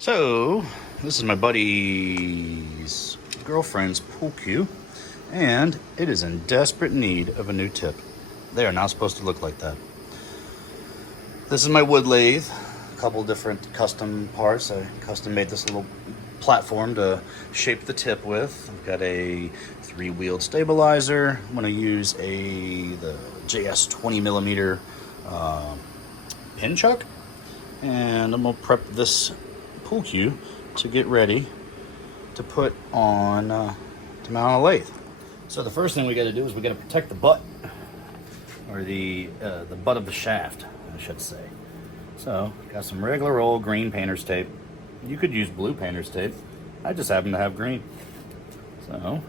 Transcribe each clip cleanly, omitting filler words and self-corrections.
So, this is my buddy's girlfriend's pool cue, and it is in desperate need of a new tip. They are not supposed to look like that. This is my wood lathe, a couple different custom parts. I custom made this little platform to shape the tip with. I've got a 3-wheeled stabilizer. I'm going to use the JS 20 millimeter pin chuck, and I'm going to prep this pool cue to get ready to put on to mount on a lathe. So the first thing we got to do is we got to protect the butt, or the butt of the shaft, I should say. So got some regular old green painter's tape. You could use blue painter's tape. I just happen to have green. So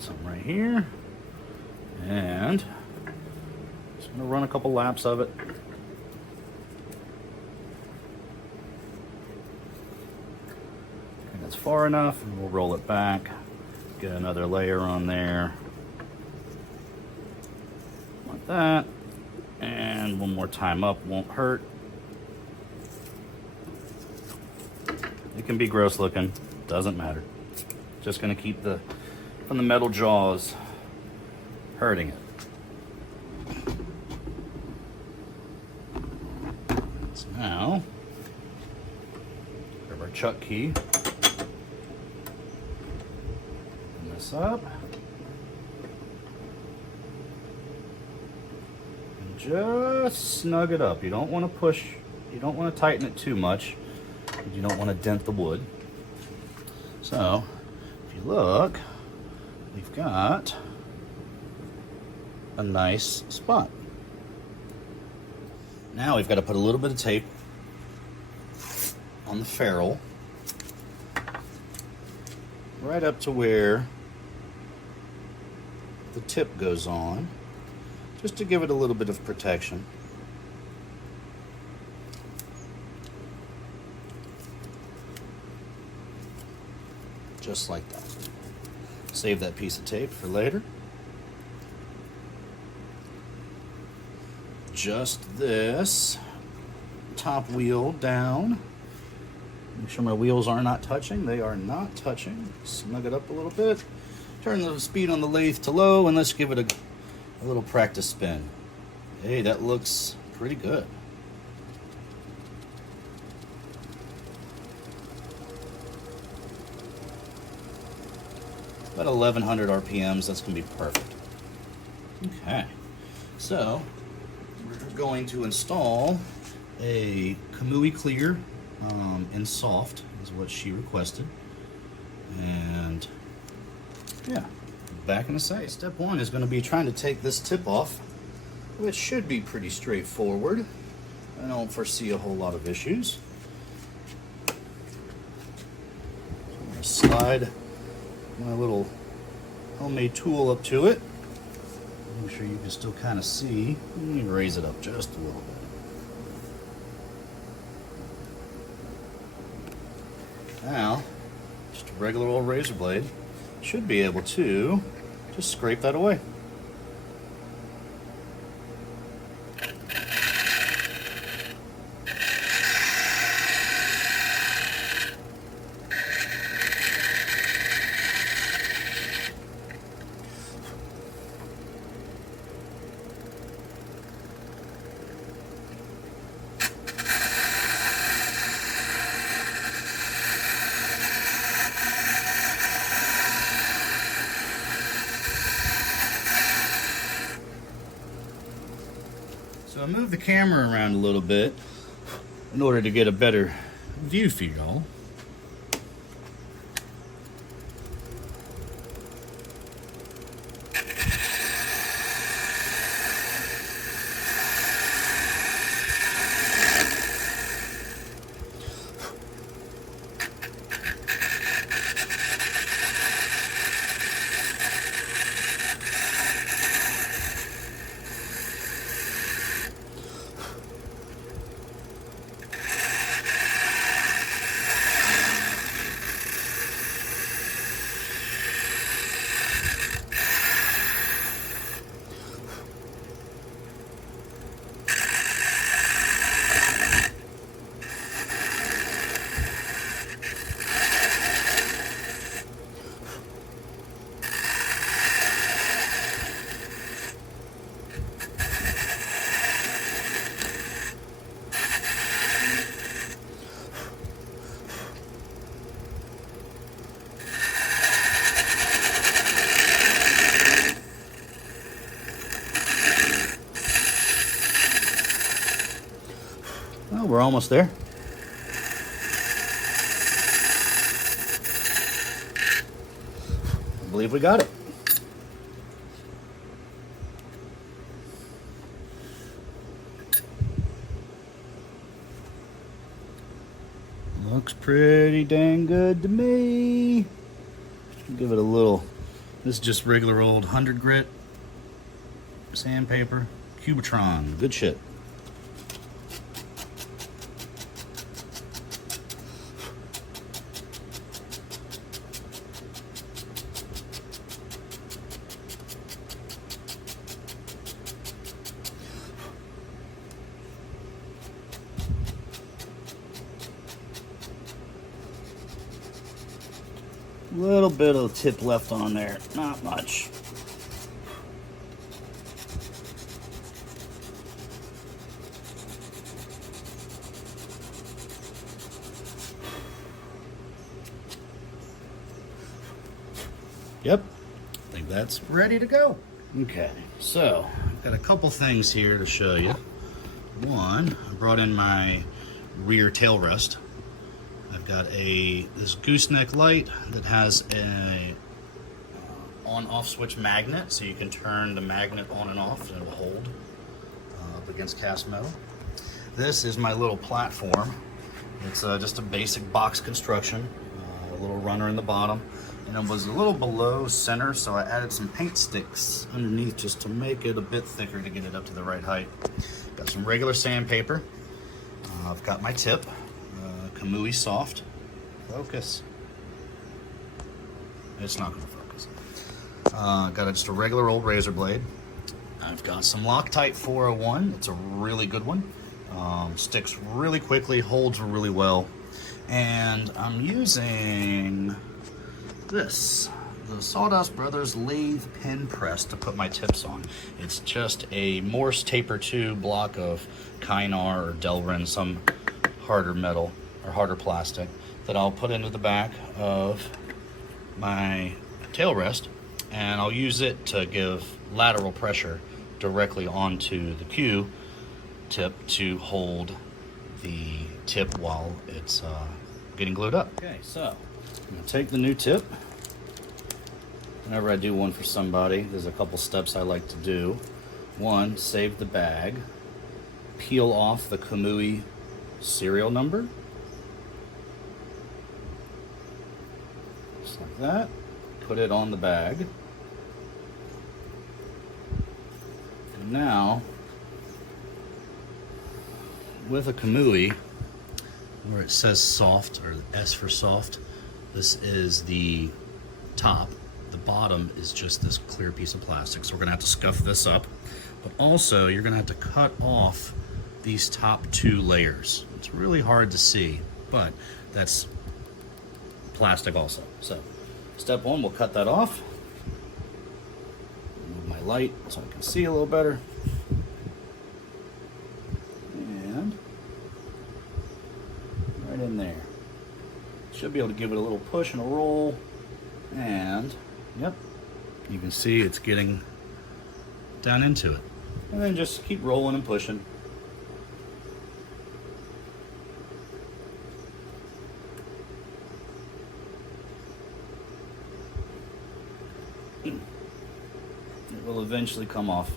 some right here, and just gonna run a couple laps of it. That's far enough, and we'll roll it back, get another layer on there like that, and one more time up won't hurt. It can be gross looking, doesn't matter. Just gonna keep from the metal jaws hurting it. So now grab our chuck key, up and just snug it up. You don't want to push, you don't want to tighten it too much, you don't want to dent the wood. So if you look, we've got a nice spot. Now we've got to put a little bit of tape on the ferrule right up to where the tip goes on, just to give it a little bit of protection. Just like that. Save that piece of tape for later. Just this top wheel down. Make sure my wheels are not touching. They are not touching. Snug it up a little bit. Turn the speed on the lathe to low, and let's give it a little practice spin. Hey, that looks pretty good. About 1100 RPMs, that's gonna be perfect. Okay, so we're going to install a Kamui Clear in soft, is what she requested. And yeah, back in a sec. Step one is going to be trying to take this tip off, which should be pretty straightforward. I don't foresee a whole lot of issues. So I'm going to slide my little homemade tool up to it. Make sure you can still kind of see. Let me raise it up just a little bit. Now, just a regular old razor blade should be able to just scrape that away. So I moved the camera around a little bit in order to get a better view for y'all. we're almost there. I believe we got it. Looks pretty dang good to me. Give it a little, this is just regular old 100 grit sandpaper, Cubitron, good shit. Little bit of tip left on there, not much. Yep, I think that's ready to go. Okay, so I've got a couple things here to show you. One, I brought in my rear tail rest. I've got this gooseneck light that has a on-off switch magnet, so you can turn the magnet on and off and it will hold up against cast metal. This is my little platform. It's just a basic box construction, a little runner in the bottom, and it was a little below center, so I added some paint sticks underneath just to make it a bit thicker to get it up to the right height. Got some regular sandpaper. I've got my tip. Kamui Soft. Focus. It's not going to focus. Got just a regular old razor blade. I've got some Loctite 401. It's a really good one. Sticks really quickly, holds really well. And I'm using this, the Sawdust Brothers lathe pin press to put my tips on. It's just a Morse Taper 2 block of Kynar or Delrin, some harder metal or harder plastic that I'll put into the back of my tail rest, and I'll use it to give lateral pressure directly onto the Q tip to hold the tip while it's getting glued up. Okay, so I'm gonna take the new tip. Whenever I do one for somebody, there's a couple steps I like to do. One, save the bag, peel off the Kamui serial number. Just like that. Put it on the bag. And now, with a Kamui, where it says soft, or S for soft, this is the top. The bottom is just this clear piece of plastic, so we're gonna have to scuff this up. But also, you're gonna have to cut off these top two layers. It's really hard to see, but that's plastic also. So, step one, we'll cut that off. Move my light so I can see a little better. And right in there. Should be able to give it a little push and a roll. And, yep, you can see it's getting down into it. And then just keep rolling and pushing. It will eventually come off.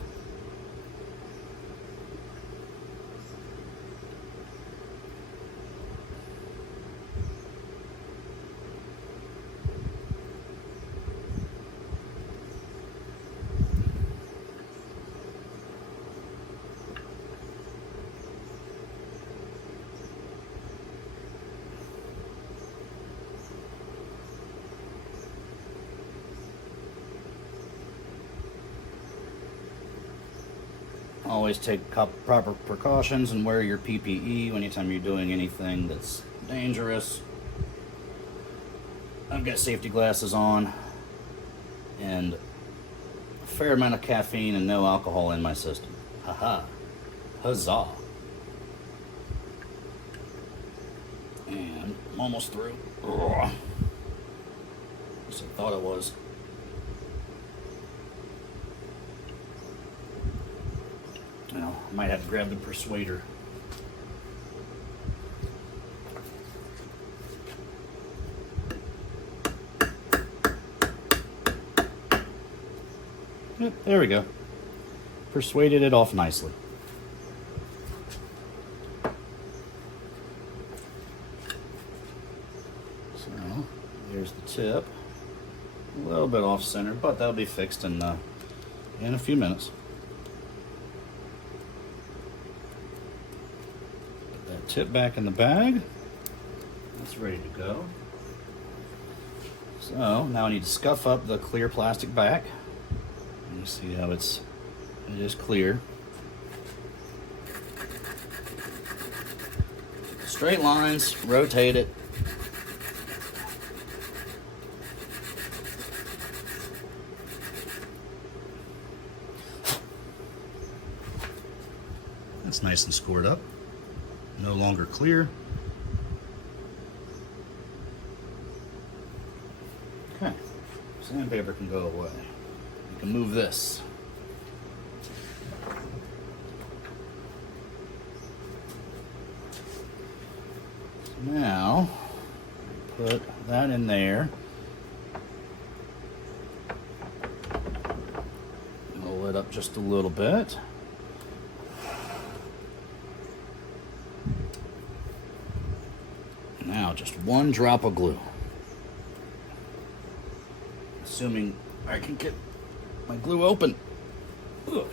Always take proper precautions and wear your PPE anytime you're doing anything that's dangerous. I've got safety glasses on and a fair amount of caffeine and no alcohol in my system. Haha. Huzzah. And I'm almost through. Ugh. As I thought it was. Well, I might have to grab the persuader. Yep, there we go. Persuaded it off nicely. So there's the tip. A little bit off center, but that'll be fixed in a few minutes. Put that tip back in the bag. That's ready to go. So now I need to scuff up the clear plastic back. You see how it is clear. Straight lines, rotate it. That's nice and scored up. No longer clear. Okay, sandpaper can go away. You can move this. Now, put that in there. Roll it up just a little bit. Now, just one drop of glue. Assuming I can get my glue open. Ugh.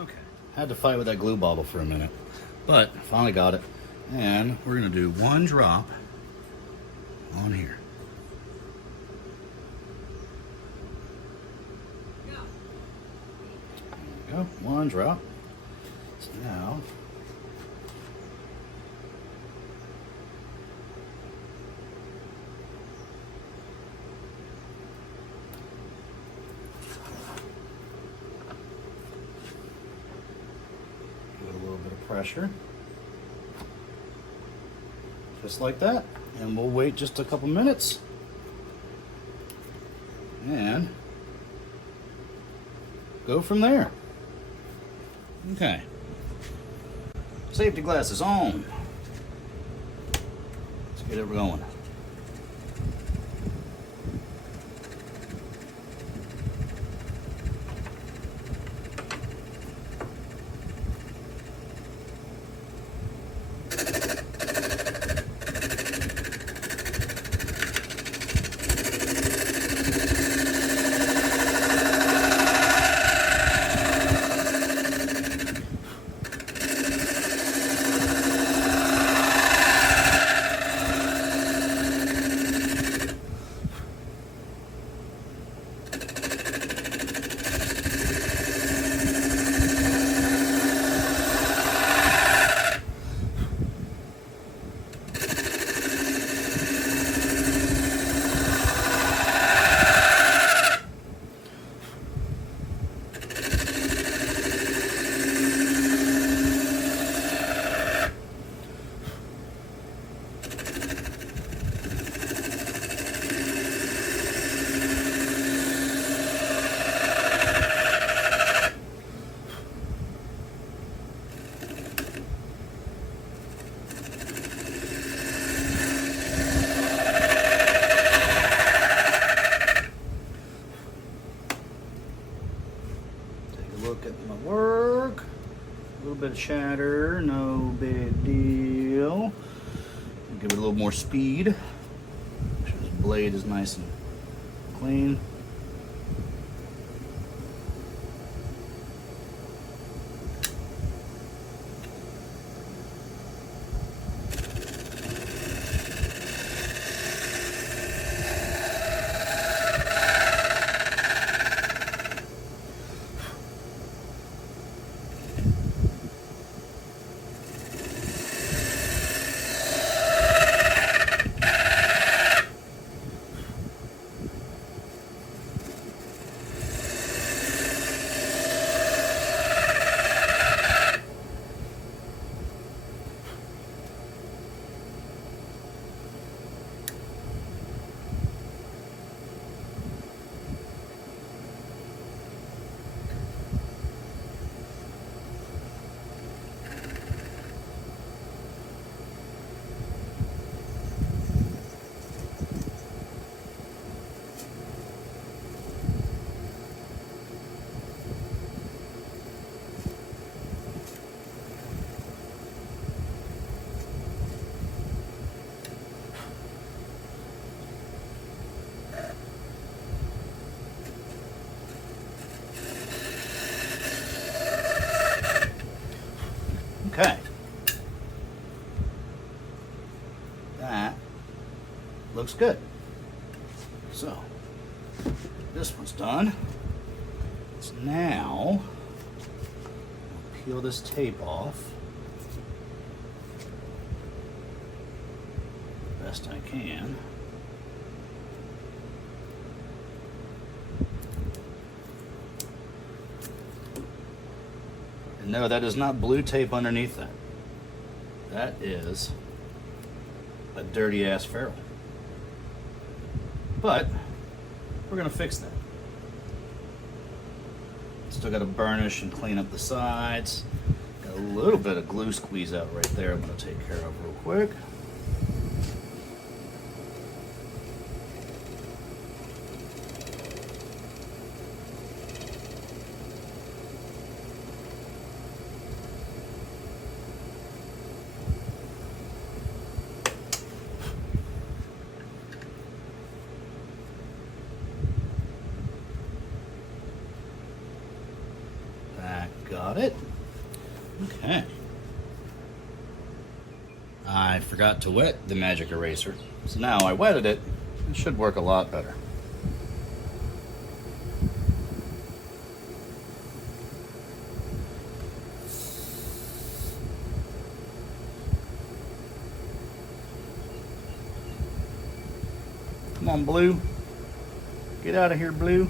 Okay, had to fight with that glue bottle for a minute, but finally got it. And we're gonna do one drop on here. There we go, one drop. So now, give it a little bit of pressure, just like that, and we'll wait just a couple minutes, and go from there. Okay. Safety glasses on. Let's get it going. Look at my work. A little bit of shatter, no big deal. Give it a little more speed. Make sure this blade is nice and clean. looks good. So, this one's done. So now, I'll peel this tape off best I can. And no, that is not blue tape underneath that. That is a dirty ass ferrule. But we're gonna fix that. Still gotta burnish and clean up the sides. Got a little bit of glue squeeze out right there I'm gonna take care of real quick. Got it. Okay. I forgot to wet the magic eraser, so now I wetted it. It should work a lot better. Come on, Blue. Get out of here, Blue.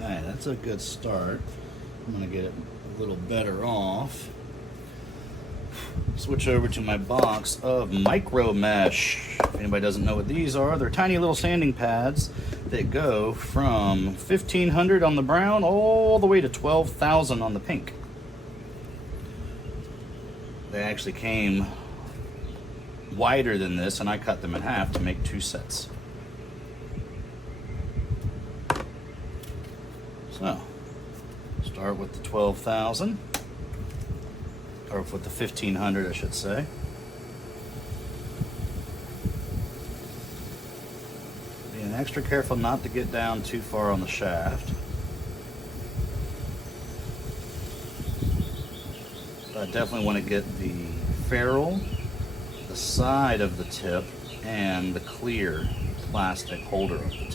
Alright, that's a good start. I'm going to get it a little better off. Switch over to my box of micro mesh. If anybody doesn't know what these are, they're tiny little sanding pads that go from 1,500 on the brown all the way to 12,000 on the pink. They actually came wider than this, and I cut them in half to make 2 sets. So, start with the 12,000, or with the 1,500, I should say. Being extra careful not to get down too far on the shaft. But I definitely want to get the ferrule, the side of the tip, and the clear plastic holder of the tip.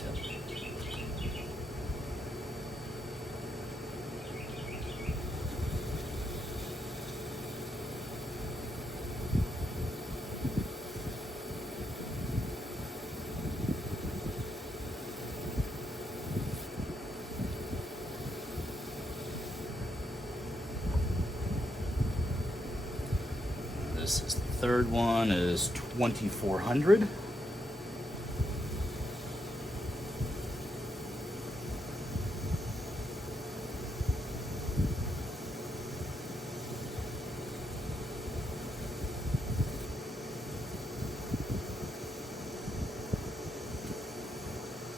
This is the third one, is 2,400.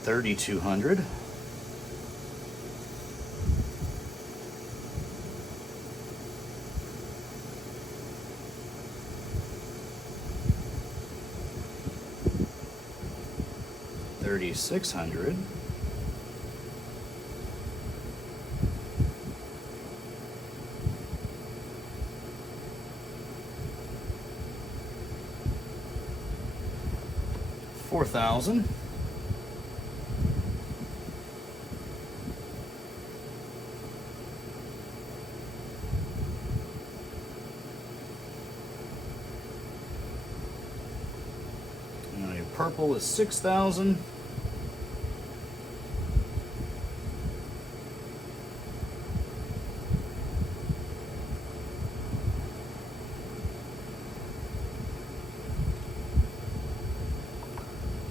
$3,200. $3,600. $4,000. Purple is 6,000.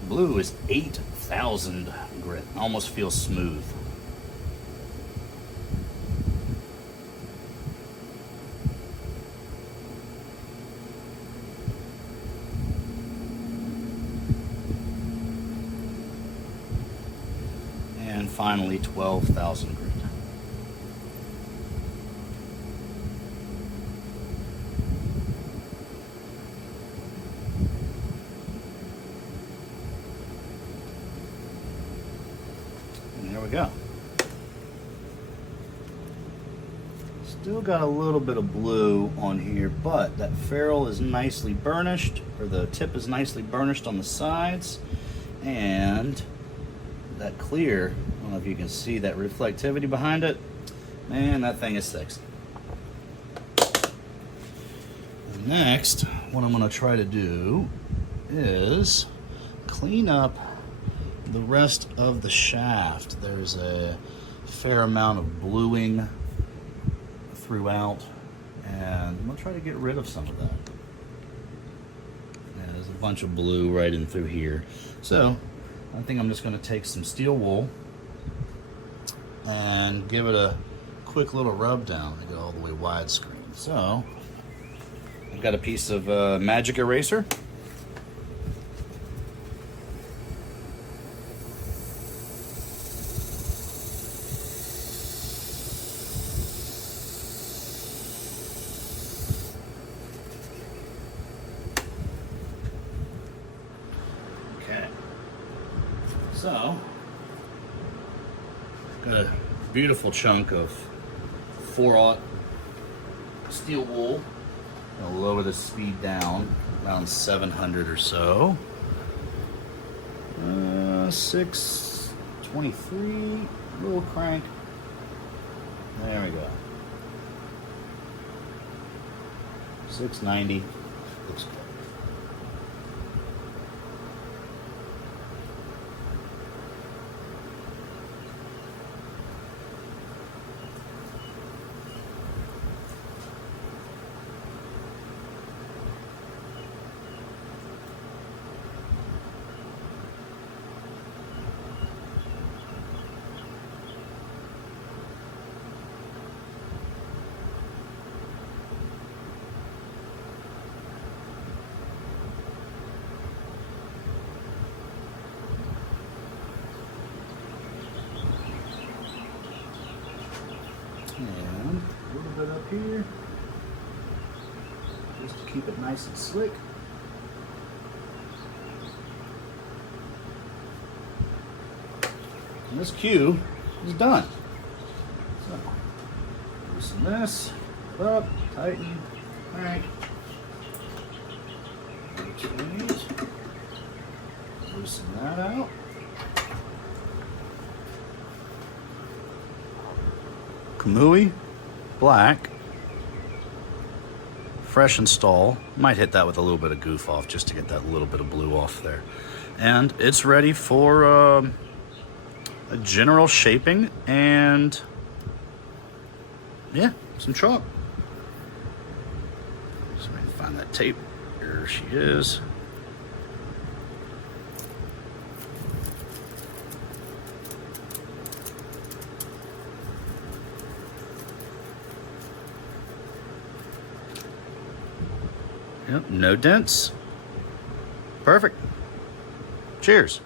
Blue is 8,000 grit. Almost feels smooth. And finally, 12,000 grit. we go. Still got a little bit of blue on here, but that ferrule is nicely burnished, or the tip is nicely burnished on the sides, and that clear, I don't know if you can see that reflectivity behind it. Man, that thing is sexy. And next, what I'm gonna try to do is clean up the rest of the shaft. There's a fair amount of bluing throughout, and I'm gonna try to get rid of some of that. Yeah, there's a bunch of blue right in through here. So I think I'm just gonna take some steel wool and give it a quick little rub down to go all the way widescreen. So I've got a piece of magic eraser. So, got a beautiful chunk of 4/0 steel wool. I'll lower the speed down around 700 or so. 623, little crank. There we go. 690, looks good. And a little bit up here, just to keep it nice and slick. And this cue is done. So, loosen this up, tighten, crank, change, loosen that out. Kamui black, fresh install. Might hit that with a little bit of goof off just to get that little bit of blue off there. And it's ready for a general shaping and yeah, some chalk. So I can find that tape. Here she is. Yep, no dents. Perfect. Cheers.